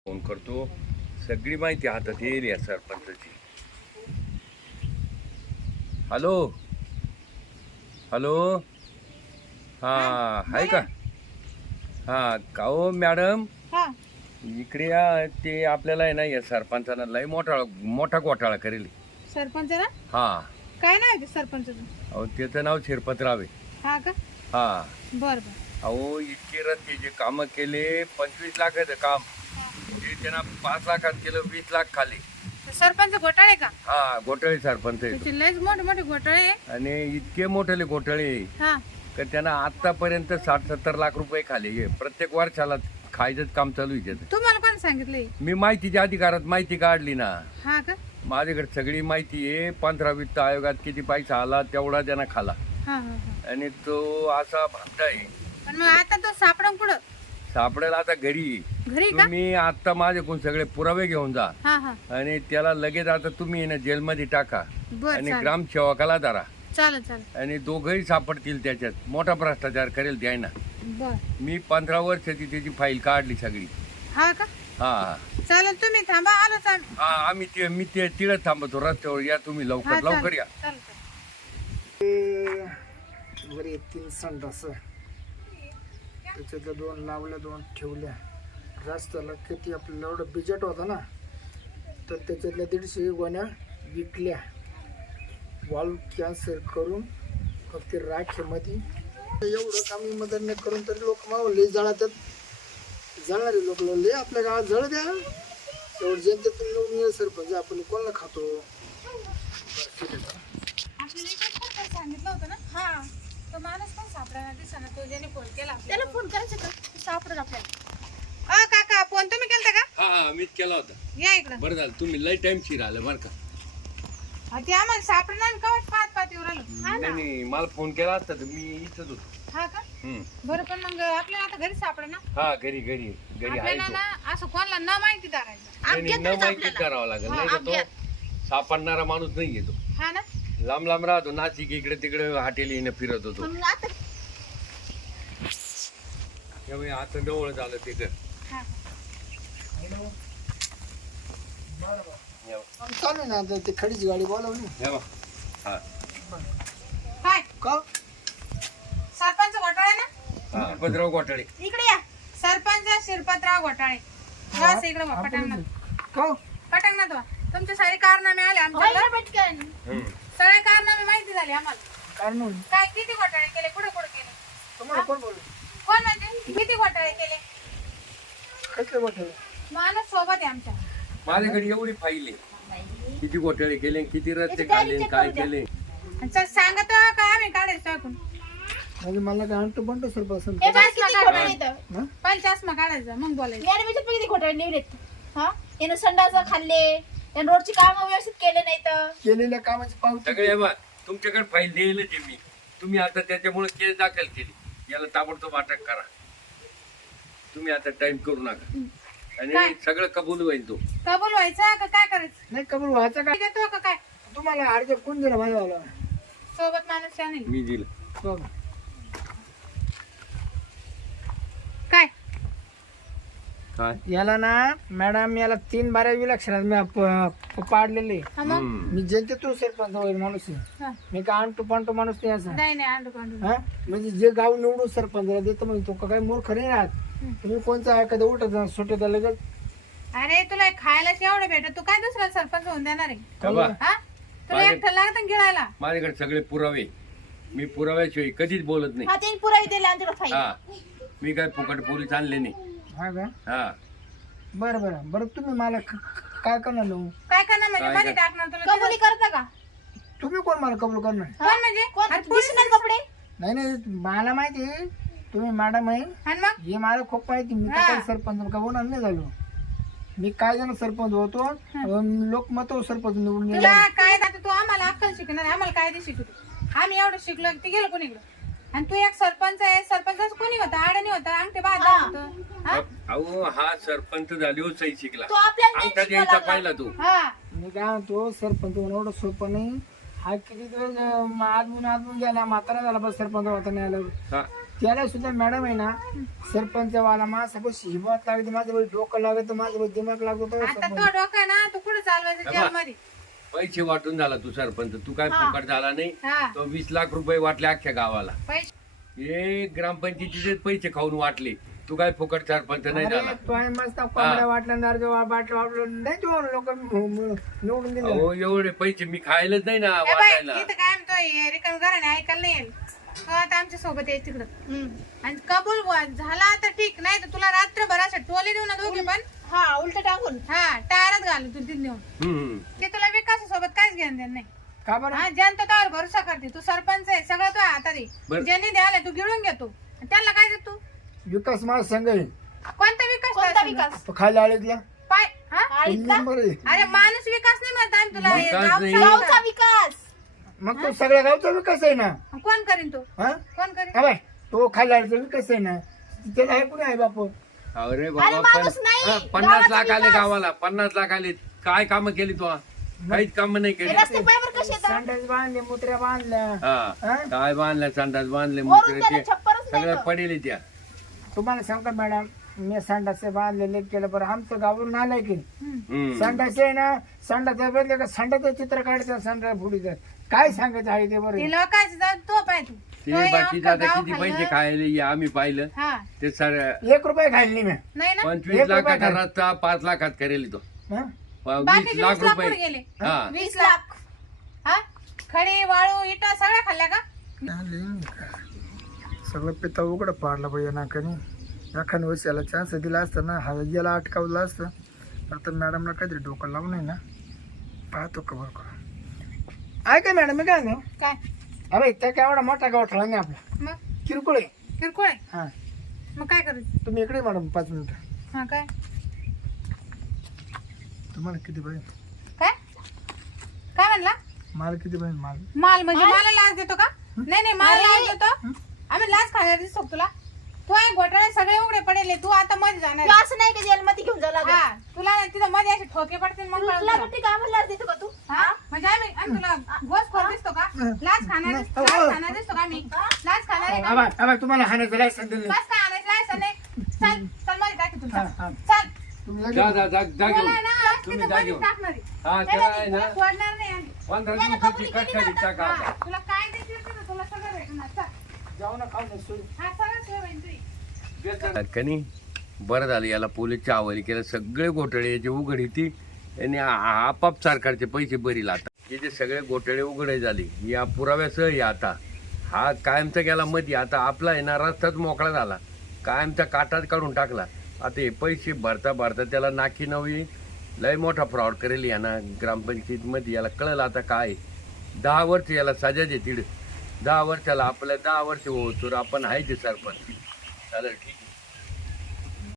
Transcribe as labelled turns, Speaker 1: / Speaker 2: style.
Speaker 1: Phone करतो. सगळी माहिती हातात येईल या सरपंचाची. हॅलो हॅलो, हां आहे का? हां का हो मॅडम,
Speaker 2: हा
Speaker 1: इकडे या. ते आपल्याला आहे ना या सरपंचानं लय मोठा घोटाळा करेल.
Speaker 2: सरपंच ना?
Speaker 1: हां,
Speaker 2: काय नाव आहे ते सरपंचाचं?
Speaker 1: अहो त्याचं नाव शिरपतराव आहे.
Speaker 2: हा का?
Speaker 1: हां,
Speaker 2: बर बर.
Speaker 1: अहो इतके रस्ते जे कामं केले, 25 लाखाचं काम ते त्यांना 5 लाखात केलं, 20 लाख खाली.
Speaker 2: ते सरपंच घोटाळे का?
Speaker 1: हा, घोटाळे सरपंच आहे.
Speaker 2: त्याचे लयच मोठे मोठे घोटाळे आहे.
Speaker 1: आणि इतके मोठे घोटाळे
Speaker 2: हा
Speaker 1: का त्यांना आतापर्यंत 60-70 लाख रुपये खाले. हे प्रत्येक वर्षाला खायचंच काम चालू आहे त्याचं.
Speaker 2: तुम्हाला कोण सांगितलंय?
Speaker 1: मी माहितीच्या अधिकारात माहिती काढली ना.
Speaker 2: हा का?
Speaker 1: माझ्याकडे सगळी माहिती आहे. 15 वित्त आयोगात किती पैसा आला तेवढा त्यांना खाला.
Speaker 2: हा हा हा.
Speaker 1: आणि तो असा भागता आहे.
Speaker 2: पण मग आता तो सापडून कुठं?
Speaker 1: सापडेल आता घरी.
Speaker 2: घरी का?
Speaker 1: तुम्ही आता माझ्याकडून सगळे पुरावे घेऊन जा
Speaker 2: हा हा.
Speaker 1: आणि त्याला लगेच आता तुम्ही ना जेलमध्ये टाका
Speaker 2: बर
Speaker 1: आणि
Speaker 2: चालेल
Speaker 1: ग्रामसेवकाला धरा
Speaker 2: चालेल चालेल.
Speaker 1: आणि दोघंही सापडतील. त्याच्यात मोठा भ्रष्टाचार करेल द्यायना.
Speaker 2: बर.
Speaker 1: मी 15 वर्षाची त्याची फाईल काढली सगळी.
Speaker 2: हा का?
Speaker 1: हा
Speaker 2: चालेल, तुम्ही थांबा, आलोच आम्ही.
Speaker 1: हा, मी ते तिळत थांबतो रस्त्यावर. या तुम्ही
Speaker 2: हा,
Speaker 1: लवकर लवकर या.
Speaker 2: चालेल चालेल.
Speaker 3: वर 3 संडास त्याच्यातल्या 2 लावल्या, 2 ठेवल्या. रस्त्याला किती आपल्याला एवढं बजेट होता ना, तर त्याच्यातल्या 150 गोण्या विकल्या. वॉल कॅन्सल करून फक्त राखेमध्ये एवढं कमी मदत नाही करून तरी लोक मावले जळतात. जळणारे लोक लय आपल्या गावात जळ द्या. एवढं जनतेतून निवडून ये सरपंच, आपण कोणाला खातो.
Speaker 2: आपल्याला एकच सरपंच सांगितलं होतं ना? हा. तो माणूस पण सापडायला दिसेना. तो ज्याने फोन केला
Speaker 4: त्याला फोन करायचं का? सापडत आपल्याला.
Speaker 2: काका, फोन तुम्ही केलता का?
Speaker 1: हा, मीच केला होता.
Speaker 2: या इकडं.
Speaker 1: बरं झालं तुम्ही लय टाइम शिर आलं बरं का.
Speaker 2: ते आम्हाला सापडणार कवच पाहत येऊ राहिलो.
Speaker 1: नाही, मला फोन केला असता तर मी इथंच होतो.
Speaker 2: हा का?
Speaker 1: हम्म.
Speaker 2: बरं, पण मग आपल्याला आता घरी सापडा ना.
Speaker 1: हा, घरी आहे
Speaker 2: आपल्याला
Speaker 1: तो.
Speaker 2: ना असं कोणाला न माहिती धरायचं.
Speaker 1: नाही, न माहिती करावं लागेल. नाही तर तो सापडणारा माणूस नाही येतो.
Speaker 2: हा ना?
Speaker 1: लांब लांब राहतो. नाशिक इकडे तिकडे हॉटेल येणं फिरत होतो.
Speaker 4: मग आता
Speaker 1: त्यामुळे आता जवळ झालं ते घर.
Speaker 2: हा.
Speaker 3: चालू ना आता ते खडीची गाडी बोलावली.
Speaker 1: हे बघ. हा,
Speaker 2: काय?
Speaker 3: का
Speaker 2: सरपंच घोटाळे ना?
Speaker 1: शिरपतराव घोटाळे.
Speaker 2: इकडे या. सरपंच शिरपतराव घोटाळे. या असं इकडे वा, पटांगणात.
Speaker 3: का
Speaker 2: पटांगणात वा. तुमचे सारे कारनामे आले आमच्याकडे.
Speaker 4: व्हायला पटकन.
Speaker 1: हम्म.
Speaker 2: सगळे कारनामे माहिती झाले आम्हाला.
Speaker 3: कारण होईल.
Speaker 2: काय किती घोटाळे केले, कुठे कुठे केले?
Speaker 3: तुम्हाला कोण बोलू?
Speaker 2: कोण म्हणजे किती घोटाळे केले?
Speaker 3: कसले बोलतो?
Speaker 2: माणूस सोबत आहे आमच्या.
Speaker 1: माझ्याकडे एवढी फाईल आहे. किती घोटाळे केले, किती रस्ते काढले, काय केले.
Speaker 2: आणि चल सांगतो का आम्ही काढायचं ऐकून.
Speaker 3: म्हणजे मला काय आणतो बनतो सरपंच.
Speaker 4: हे बाय किती घोटाळे येतं.
Speaker 2: पहिले चष्मा काढायचा मग बोलायचं.
Speaker 4: याने किती घोटाळे निवडलेत. हा, यानं संडास खाल्ले, यानं रोडची कामं व्यवस्थित केले नाही तर.
Speaker 3: केलेल्या कामाची पावती.
Speaker 1: सगळे हे बघ, तुमच्याकडे फाईल द्यायलाच आहे मी. तुम्ही आता त्याच्यामुळे केस दाखल केली. याला ताबडतोब अटक करा. तुम्ही आता टाइम करू नका. आणि सगळं कबूल होईल. तो
Speaker 2: कबूल व्हायचं का काय करायचं?
Speaker 3: नाही कबूल व्हायचा का?
Speaker 2: देतो का काय?
Speaker 3: तुम्हाला अर्ज कोण दिला माझ्या वाला?
Speaker 2: सोबत माणूस नाही.
Speaker 1: मी दिलं.
Speaker 3: बघ.
Speaker 2: काय?
Speaker 1: काय
Speaker 3: याला ना मॅडम, याला 3 बाऱ्या विलक्षणात मी पाडलेले.
Speaker 2: हा मग?
Speaker 1: हम्म.
Speaker 3: मी जनतेतून सरपंच होईल माणूस आहे.
Speaker 2: हा.
Speaker 3: मी काय आणतो पांटो माणूस नाही असा.
Speaker 2: नाही नाही आणू काढू.
Speaker 3: हा, म्हणजे जे गाव निवडून सरपंचाला देतो म्हणजे तो काही मूर्ख नाही राहत. तुम्ही कोणचा एखादं उठत सुटत लगेच.
Speaker 2: अरे तुला खायलाच एवढं भेटत, तू काय दुसरा सरपंच होऊन देणार आहे?
Speaker 1: का बा?
Speaker 2: हा? तुला एकटं लागतं गिळायला.
Speaker 1: माझ्याकडे सगळे पुरावे. मी पुराव्याशिवाय कधीच बोलत नाही.
Speaker 4: हा, त्यांनी पुरावे दिले आमच्याकडे फाईल.
Speaker 1: हा, मी काय फुकट पोलीस आणले नाही.
Speaker 3: हा का?
Speaker 1: हा,
Speaker 3: बरं बरं बरं, तुम्ही मला काय करणार लावू?
Speaker 2: काय करणार म्हणजे?
Speaker 1: काय
Speaker 2: मध्ये टाकणार तुला?
Speaker 4: कबुली करता का?
Speaker 3: तुम्ही कोण मला कबूल करणार?
Speaker 2: कोण म्हणजे?
Speaker 4: कोण
Speaker 2: अरे पोलीस
Speaker 4: दिसणार कपडे?
Speaker 3: नाही नाही, मला माहिती आहे तुम्ही मॅडम आहे.
Speaker 2: आणि मग?
Speaker 3: हे मला खूप माहिती. मी तर काही सरपंच का होणार नाही झालो. मी काय जण सरपंच होतो. लोकमत सरपंच निवडून
Speaker 2: तुला
Speaker 3: येणार.
Speaker 2: काय आता तू आम्हाला अक्कल शिकणार, आम्हाला कायदे शिकवतो. आम्ही एवढं शिकलो ते गेलो कोणीकडं. आणि तू एक सरपंच आहे. सरपंच कोणी होता? आडणी होता, अंगठे बाद होतं. हा?
Speaker 1: अहो हा सरपंच झाली हो, सही शिकला.
Speaker 4: तो आपल्याला नाही
Speaker 1: अंगठा द्यायचा
Speaker 4: शिकवला.
Speaker 1: पाहिला तू.
Speaker 2: हा.
Speaker 3: मी काय म्हणतो, सरपंच होणं एवढं सोपं नाही. हा किती दिवस आदमून गेला, म्हातारा झाला बस सरपंच होता नाही आला.
Speaker 1: हा,
Speaker 3: त्याला सुद्धा मॅडम आहे ना सरपंच वाला माझं हिंमत लागते, माझं डोकं लागत, माझं दिमाग लागतो.
Speaker 2: आता तो डोका आहे ना तू कुठे चालवायचं जेलमध्ये.
Speaker 1: पैसे वाटून झाला तू सरपंच, तू काय फुकट झाला नाही.
Speaker 2: हा
Speaker 1: तो 20 लाख रुपये वाटले अख्ख्या गावाला.
Speaker 2: पैसे
Speaker 1: हे ग्रामपंचायतीचे पैसे खाऊन वाटले. तू काय फुकट सरपंच नाही झाला.
Speaker 3: अरे मस्त कोंबड्या वाटल्या, बाटलं वाटलं नाही तू लोक निवडून दिले.
Speaker 1: हो एवढे पैसे मी खायलाच नाही ना
Speaker 2: ए बाई,
Speaker 1: वाटायला.
Speaker 2: इथं काय म्हणतोय रिकाम घराने ऐकायला नाही येईल. तो आता आमच्या सोबत आहे तिकडं आणि कबूल झाला तर ठीक, नाही तर तुला रात्रभर असं टोले देऊ ना दोघे पण.
Speaker 4: हा उलट टाकून.
Speaker 2: हा टायरच घालू तू तिथे नेऊन.
Speaker 1: हम्म.
Speaker 2: ते तुला विकासासोबत काहीच घेणं देणं नाही.
Speaker 3: का बरं?
Speaker 2: हा जनता त्यावर भरोसा करते. तू सरपंच आहे, सगळं तू हातात आहे.
Speaker 1: बरं.
Speaker 2: ज्यांनी द्यायला तू गिळून घेतो आणि त्यांना काय देतो.
Speaker 3: विकास माझा संघ आहे.
Speaker 2: कोणता विकास
Speaker 4: कोणता
Speaker 2: पाहिजे?
Speaker 4: विकास?
Speaker 3: तो खायला आळीतला
Speaker 2: पाय हा?
Speaker 4: आळीतला?
Speaker 3: नंबर आहे.
Speaker 2: अरे माणूस विकास नाही म्हणता आम्ही तुला.
Speaker 1: विकास
Speaker 2: गावचा
Speaker 1: नाही.
Speaker 2: विकास.
Speaker 4: गावचा विकास.
Speaker 3: मग तो सगळ्या गावचा विकास आहे ना.
Speaker 2: कोण करीन तो?
Speaker 3: हा
Speaker 2: कोण करीन?
Speaker 3: हा बाय, तो खायला आळीचा विकास आहे ना. त्याला आहे कुणी आहे बापू.
Speaker 1: अरे
Speaker 4: अरे
Speaker 1: बाबा
Speaker 4: माणूस नाही,
Speaker 1: 50
Speaker 4: गावाचा
Speaker 1: लाख आले
Speaker 4: विकास.
Speaker 1: गावाला. 50 लाख आले. काय काम केली तू? काहीच काम नाही
Speaker 4: हे
Speaker 1: केली.
Speaker 4: रस्ते पायवर कसे येतात?
Speaker 3: संडास बांधले, मुत्र्या बांधल्या.
Speaker 1: हा
Speaker 3: हा?
Speaker 1: काय बांधल्या, संडास बांधले,
Speaker 4: वरून
Speaker 1: मुत्रे
Speaker 4: त्याला
Speaker 1: ते
Speaker 4: छप्परच नाही
Speaker 1: सगळं
Speaker 4: का?
Speaker 1: पडेल त्या.
Speaker 3: तुम्हाला सांगतो मॅडम, मी संडास बांधलेले केलं बरं. आमचं गावरून आलंय की
Speaker 1: हम्म.
Speaker 3: संडास आहे ना, संडास बदले का संडाचं चित्र काढायचं, संडास फुडीचं काय सांगायचं आहे ते बरं.
Speaker 2: ते लोकांचं जाऊ तो पाय तू.
Speaker 1: ते
Speaker 2: तो हे
Speaker 1: बाकीचे
Speaker 2: अख्खं
Speaker 1: आता
Speaker 2: गाव
Speaker 1: किती
Speaker 2: खाल्लं.
Speaker 1: पैसे खायले हे आम्ही पाहिलं.
Speaker 2: हा
Speaker 1: ते सर
Speaker 3: 1 रुपये खायला नाही मी.
Speaker 2: नाही ना
Speaker 1: 25
Speaker 3: एक
Speaker 1: लाखाचा
Speaker 3: रुपया
Speaker 1: रस्ता 5 लाखात करेल तो.
Speaker 3: हा?
Speaker 1: 20
Speaker 2: बाकीचे
Speaker 1: लाख
Speaker 2: 20 लाख
Speaker 1: रुपये.
Speaker 2: कुठे गेले?
Speaker 1: हा
Speaker 2: 20 लाख. हा खडी वाळू इटा सगळ्या खाल्ल्या का?
Speaker 3: सगळं पिता उघडं पाडलं पाहिजे नाकाने. एखाद्या वर्षी याला चान्स दिला असता ना, हा याला अटकावलं असतं. आता मॅडमला काहीतरी डोकं लावून आहे ना, पाहतो का बरं करून. ऐका मॅडम, मी काय नाही
Speaker 2: काय
Speaker 3: अरे त्या काय एवढा मोठा गावठा नाही आपला,
Speaker 2: मग
Speaker 3: किरकोळ आहे.
Speaker 2: किरकोळ आहे.
Speaker 3: हा
Speaker 2: मग काय करायचं?
Speaker 3: तुम्ही इकडे मॅडम 5 मिनिटं.
Speaker 2: हा काय
Speaker 3: तुम्हाला किती पाहिजे?
Speaker 2: काय काय म्हणला?
Speaker 3: माल किती पाहिजे? माल
Speaker 2: माल म्हणजे मला लाच देतो का? नाही नाही मला लाच देतो. आम्ही लाच खायला दिसतो का तुला? तू आहे घोटाळे सगळे उघडे पडेले. तू आता मध्ये जाणार
Speaker 4: तू
Speaker 2: आहे.
Speaker 4: असं नाही का जेलमध्ये घेऊन जावं लागेल?
Speaker 2: हा तुला ना तिथं मध्ये असे ठोके पडतील मग कळलं
Speaker 4: तुला
Speaker 2: तुला.
Speaker 4: कुठे काय म्हणणार देतो का तू?
Speaker 2: हा म्हणजे आम्ही तुला घोसखोर दिसतो का? लाच खाणार दिसतो का आम्ही? लाच खाणार आहे का?
Speaker 3: आबा आबा तुम्हाला हाणायचं लायसन दिलं.
Speaker 2: बस काय आणायचं लायसन नाही. चल चल मध्ये टाकी तुला.
Speaker 3: हा, हा.
Speaker 2: चल
Speaker 3: तुम्ही
Speaker 1: जा
Speaker 3: लगेच-
Speaker 1: जा जा जा
Speaker 2: तुला
Speaker 1: घेऊन.
Speaker 2: आहे ना
Speaker 1: तुम्ही
Speaker 2: तिथं
Speaker 1: जा
Speaker 2: मध्ये
Speaker 1: घेऊन.
Speaker 2: टाकणार आहे.
Speaker 1: हा त्याला आहे ना
Speaker 2: तुला सोडणार नाही आम्ही.
Speaker 1: 15
Speaker 4: याला
Speaker 1: दिवसाची
Speaker 4: कबुली
Speaker 1: कट
Speaker 4: केली
Speaker 1: करी
Speaker 4: ना
Speaker 1: टाका.
Speaker 2: हा, तुला काय देतील ते तुला सगळं भेटणार. चल
Speaker 3: जाऊ ना, खाऊ ना, सोड.
Speaker 2: हा सगळं सोय होईल तुझी.
Speaker 1: कनी बरं झालं याला पोलीसच्या हवाली केलं. सगळे घोटाळे याचे उघड येते आणि आपाप सरकारचे पैसे भरील. आता हे जे सगळे घोटाळे उघडे झाले या पुराव्यासह हे आता हा कायमचा गेला मध्ये. आता आपला आहे ना रस्ताच मोकळा झाला, कायमचा काटात काढून टाकला. आता हे पैसे भरता भरता त्याला नाकी नवी लय मोठा फ्रॉड करेल यांना ग्रामपंचायतीमध्ये. याला कळलं आता काय 10 वर्ष याला सजा देतील. 10 वर्षाला आपल्या 10 वर्ष होतो आपण आहे ते सरपंच. चालेल ठीक आहे.